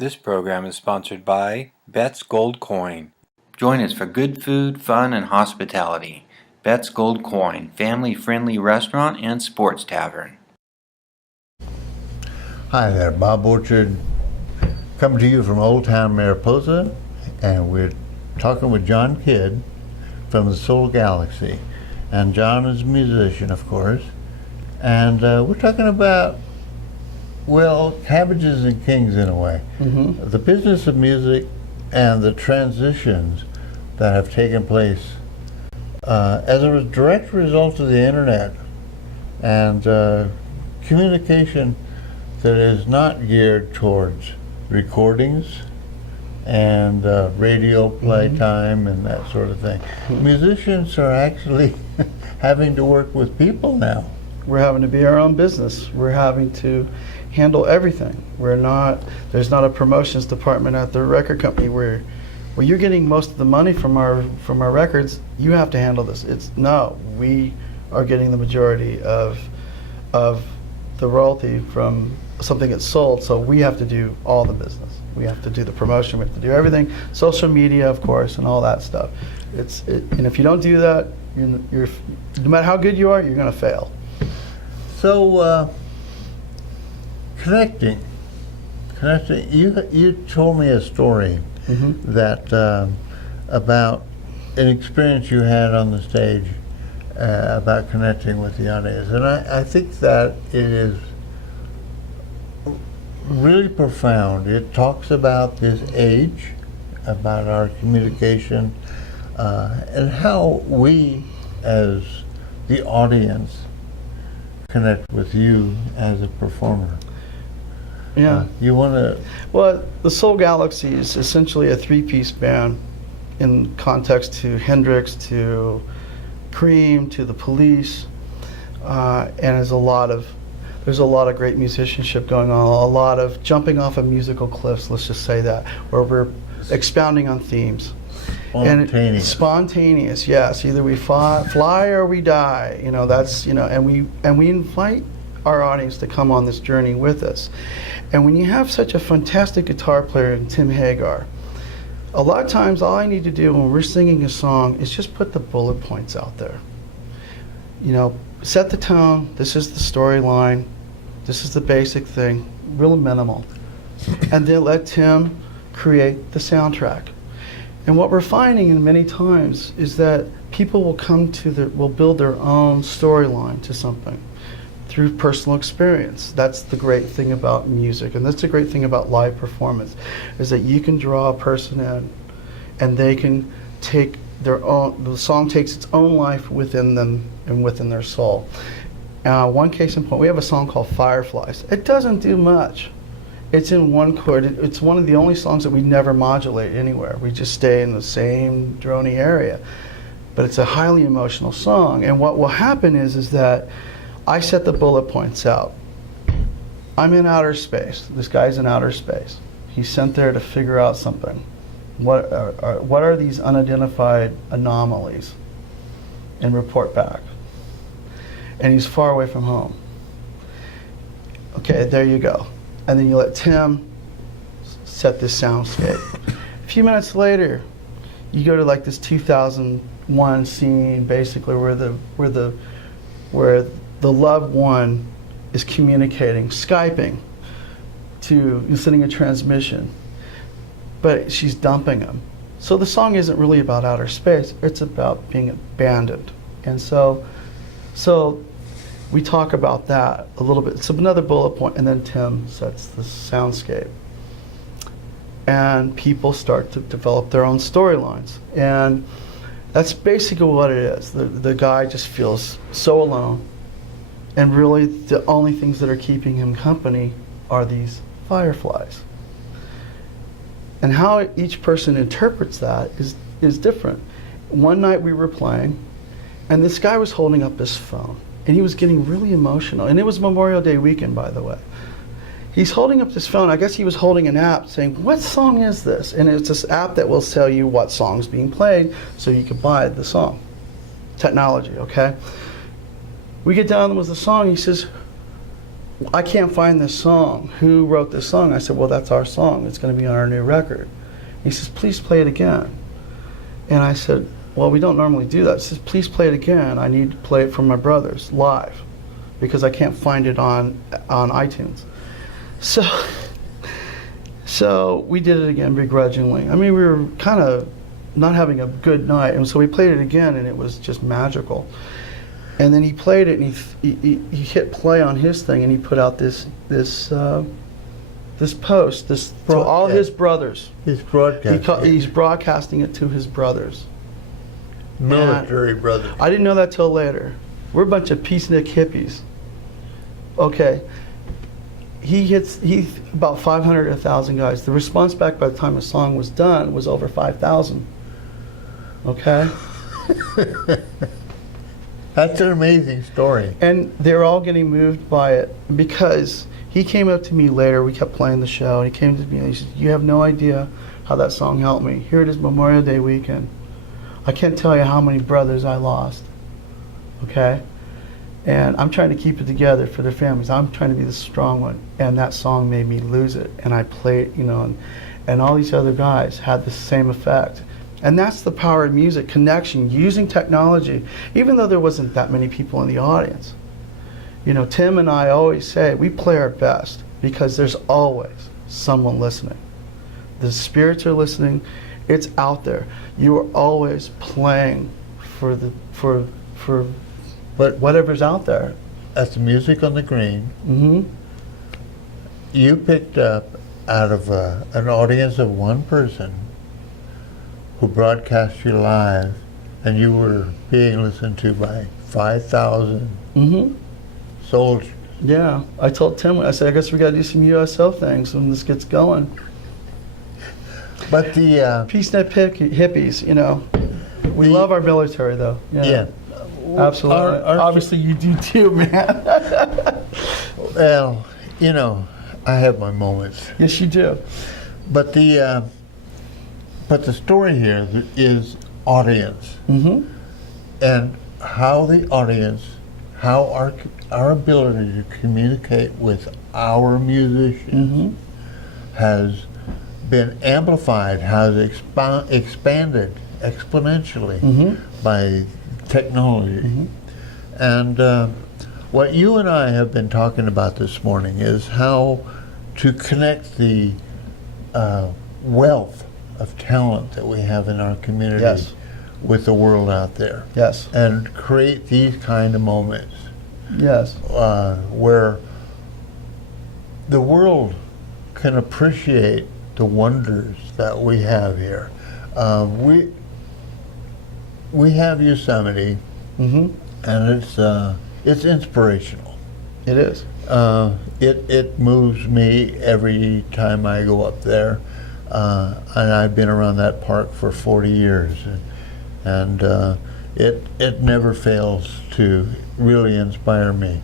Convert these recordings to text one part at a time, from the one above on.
This program is sponsored by Bet's Gold Coin. Join us for good food, fun, and hospitality. Bet's Gold Coin, family-friendly restaurant and sports tavern. Hi there, Bob Orchard, coming to you from Old Town Mariposa, and we're talking with John Kidd from the Soul Galaxy. And John is a musician, of course, and we're talking about, well, cabbages and kings in a way. The business of music and the transitions that have taken place as a direct result of the internet and communication that is not geared towards recordings and radio playtime and that sort of thing. Musicians are actually having to work with people now. We're having to be our own business. We're having to handle everything. There's not a promotions department at the record company where you're getting most of the money from our records. You have to handle this. We are getting the majority of the royalty from something that's sold, so we have to do all the business. We have to do the promotion, we have to do everything, social media, of course, and all that stuff. And if you don't do that, you're no matter how good you are, you're going to fail. So, connecting. You told me a story that about an experience you had on the stage about connecting with the audience, and I think that it is really profound. It talks about this age, about our communication, and how we, as the audience, connect with you as a performer. Yeah. You want to? Well, the Soul Galaxy is essentially a three-piece band in context to Hendrix, to Cream, to the Police, and there's a lot of great musicianship going on, a lot of jumping off of musical cliffs, let's just say that, where we're expounding on themes. Spontaneous, yes. Either we fly or we die. And we invite our audience to come on this journey with us. And when you have such a fantastic guitar player in Tim Hagar, a lot of times all I need to do when we're singing a song is just put the bullet points out there. Set the tone. This is the storyline. This is the basic thing, real minimal. And then let Tim create the soundtrack. And what we're finding in many times is that people will build their own storyline to something through personal experience. That's the great thing about music, and that's the great thing about live performance, is that you can draw a person in and they can take the song takes its own life within them and within their soul. One case in point, we have a song called Fireflies. It doesn't do much. It's in one chord. It's one of the only songs that we never modulate anywhere. We just stay in the same drony area. But it's a highly emotional song. And what will happen is that I set the bullet points out. I'm in outer space. This guy's in outer space. He's sent there to figure out something. What are these unidentified anomalies? And report back. And he's far away from home. Okay, there you go. And then you let Tim set this soundscape. A few minutes later, you go to like this 2001 scene, basically where the loved one is communicating, Skyping, sending a transmission, but she's dumping him. So the song isn't really about outer space, it's about being abandoned. And so we talk about that a little bit. So another bullet point, and then Tim sets the soundscape. And people start to develop their own storylines. And that's basically what it is. The guy just feels so alone. And really the only things that are keeping him company are these fireflies. And how each person interprets that is different. One night we were playing, and this guy was holding up his phone. And he was getting really emotional. And it was Memorial Day weekend, by the way. He's holding up this phone. I guess he was holding an app saying, what song is this? And it's this app that will tell you what song's being played so you can buy the song. Technology, okay? We get down with the song. He says, I can't find this song. Who wrote this song? I said, well, that's our song. It's going to be on our new record. He says, please play it again. And I said, well, we don't normally do that. He says, please play it again. I need to play it for my brothers live because I can't find it on iTunes. So we did it again begrudgingly. I mean, we were kind of not having a good night, and so we played it again, and it was just magical. And then he played it, and he hit play on his thing, and he put out this post to all his brothers. His broadcast. He's broadcasting it to his brothers. Military brothers. I didn't know that till later. We're a bunch of peacenik hippies. Okay. He about 500 to 1,000 guys. The response back by the time the song was done was over 5,000. Okay? That's an amazing story. And they're all getting moved by it because he came up to me later. We kept playing the show. And he came to me and he said, you have no idea how that song helped me. Here it is, Memorial Day weekend. I can't tell you how many brothers I lost. Okay? And I'm trying to keep it together for their families. I'm trying to be the strong one. And that song made me lose it. And I played, and all these other guys had the same effect. And that's the power of music, connection, using technology, even though there wasn't that many people in the audience. Tim and I always say we play our best because there's always someone listening. The spirits are listening. It's out there. You are always playing for whatever's out there. That's the music on the green. Mm-hmm. You picked up out of an audience of one person who broadcast you live, and you were being listened to by 5,000 soldiers. Yeah, I told Tim, I said, I guess we got to do some USO things when this gets going. But the peacenik hippies, we love our military, though. Yeah. Absolutely. Obviously, you do too, man. Well, I have my moments. Yes, you do. But the story here is audience, and how the audience, how our ability to communicate with our musicians has been amplified, has expanded exponentially by technology. And what you and I have been talking about this morning is how to connect the wealth of talent that we have in our community with the world out there. Yes. And create these kind of moments. Yes. Where the world can appreciate the wonders that we have here. We have Yosemite, and it's inspirational. It is. It moves me every time I go up there, and I've been around that park for 40 years, and it never fails to really inspire me.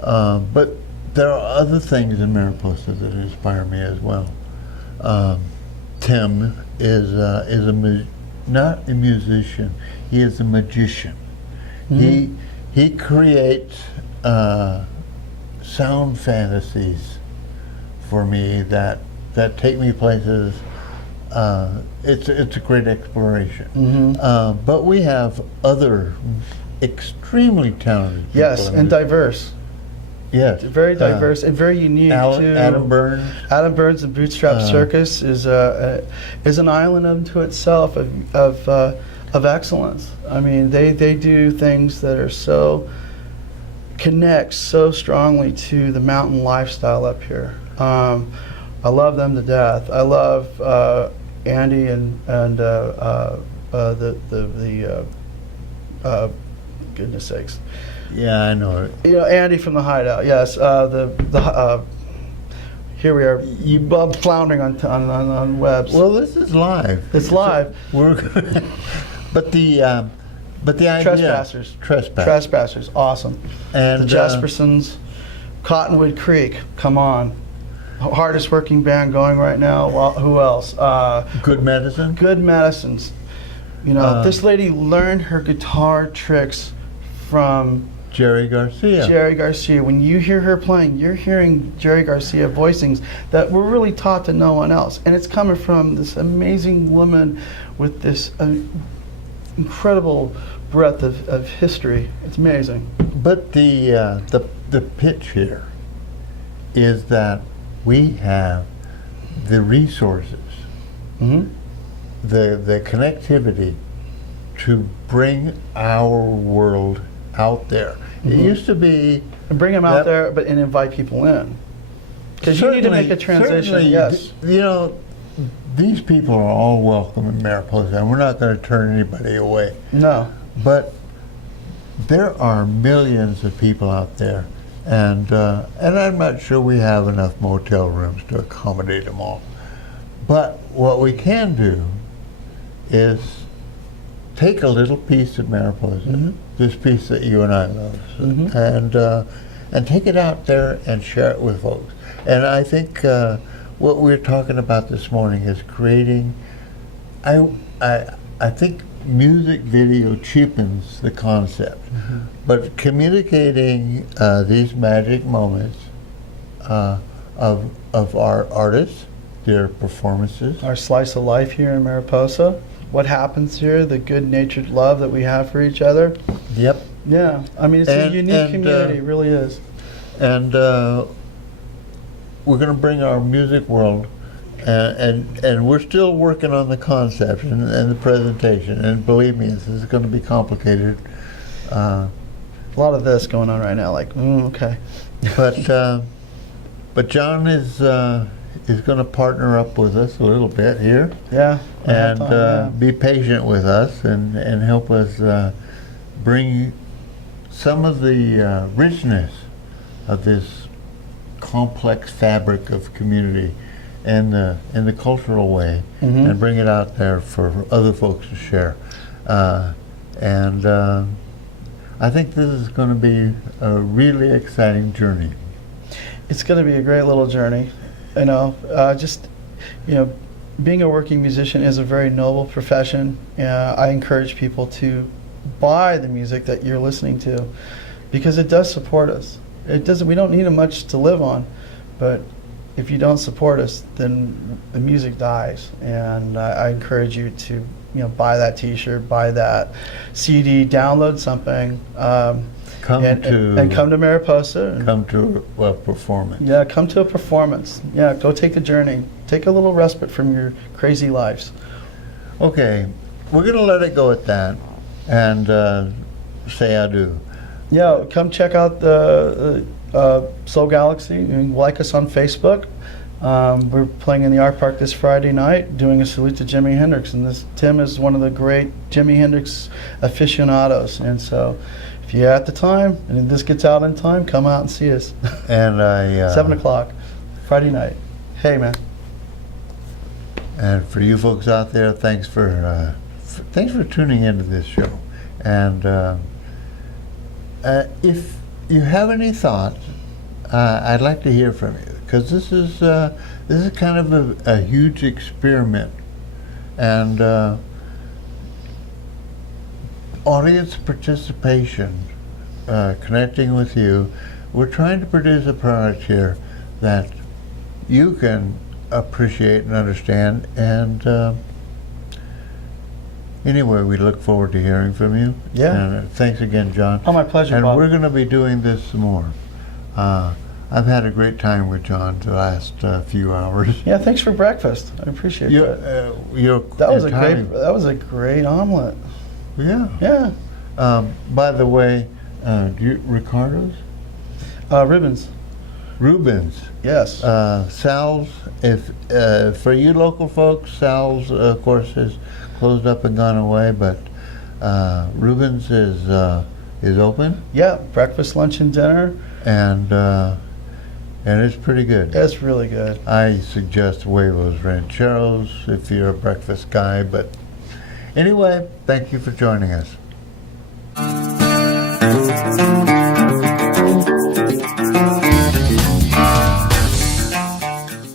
But there are other things in Mariposa that inspire me as well. Tim is not a musician. He is a magician. He creates sound fantasies for me that take me places. It's a great exploration. But we have other extremely talented people. Yes, and diverse. Yes. Very diverse and very unique too. Adam Burns. Adam Burns and Bootstrap Circus is an island unto itself of excellence. I mean, they do things that are connect so strongly to the mountain lifestyle up here. I love them to death. I love Andy and goodness sakes. Yeah, I know it. Andy from the Hideout. Yes, here we are. I'm floundering on webs. Well, this is live. It's live. But the idea. Trespassers. Awesome. And the Jespersons, Cottonwood Creek. Come on. Hardest working band going right now. Well, who else? Good Medicine. Good Medicines. This lady learned her guitar tricks from Jerry Garcia. Jerry Garcia. When you hear her playing, you're hearing Jerry Garcia voicings that were really taught to no one else. And it's coming from this amazing woman with this incredible breadth of history. It's amazing. But the pitch here is that we have the resources, Mm-hmm. the connectivity to bring our world out there. It used to be And bring them out there, and invite people in. Because you need to make a transition. certainly, Yes. you know, these people are all welcome in Mariposa, and we're not going to turn anybody away. No. But there are millions of people out there, and I'm not sure we have enough motel rooms to accommodate them all. But what we can do is take a little piece of Mariposa, Mm-hmm. this piece that you and I love, Mhm. and take it out there and share it with folks. And I think what we're talking about this morning is creating. I think music video cheapens the concept, but communicating these magic moments of our artists, their performances. Our slice of life here in Mariposa. What happens here, the good-natured love that we have for each other. Yep. Yeah, I mean, it's a unique community, it really is. And we're going to bring our music world, and we're still working on the concept and the presentation. And believe me, this is going to be complicated. A lot of this going on right now, like, okay. But John is going to partner up with us a little bit here. Yeah. And be patient with us and help us bring some of the richness of this complex fabric of community in the cultural way, Mhm. and bring it out there for other folks to share. I think this is going to be a really exciting journey. It's going to be a great little journey. You know, being a working musician is a very noble profession. I encourage people to buy the music that you're listening to, because it does support us. It doesn't. We don't need much to live on, but if you don't support us, then the music dies. And I encourage you to, buy that T-shirt, buy that CD, download something, and come to Mariposa. Come to a performance. Yeah, come to a performance. Yeah, go take the journey. Take a little respite from your crazy lives. Okay, we're going to let it go at that and say adieu. Yeah, come check out the Soul Galaxy. You can like us on Facebook. We're playing in the Art Park this Friday night, doing a salute to Jimi Hendrix. And Tim is one of the great Jimi Hendrix aficionados. And so, if you're at the time, and if this gets out in time, come out and see us. And 7 o'clock, Friday night. Hey, man. And for you folks out there, thanks for tuning into this show. And if you have any thoughts, I'd like to hear from you, because this is kind of a huge experiment, and audience participation, connecting with you. We're trying to produce a product here that you can appreciate and understand, and anyway, we look forward to hearing from you. Yeah. And thanks again, John. Oh, my pleasure, And Bob. we're going to be doing this some more. I've had a great time with John the last few hours. Yeah, thanks for breakfast. I appreciate that. That was a great omelet. Yeah. Yeah. By the way, Ricardo's? Ribbons. Rubens. Yes. Sal's, for you local folks, Sal's, of course, has closed up and gone away, but Rubens is open. Yeah, breakfast, lunch, and dinner. And it's pretty good. It's really good. I suggest huevos rancheros if you're a breakfast guy, but anyway, thank you for joining us.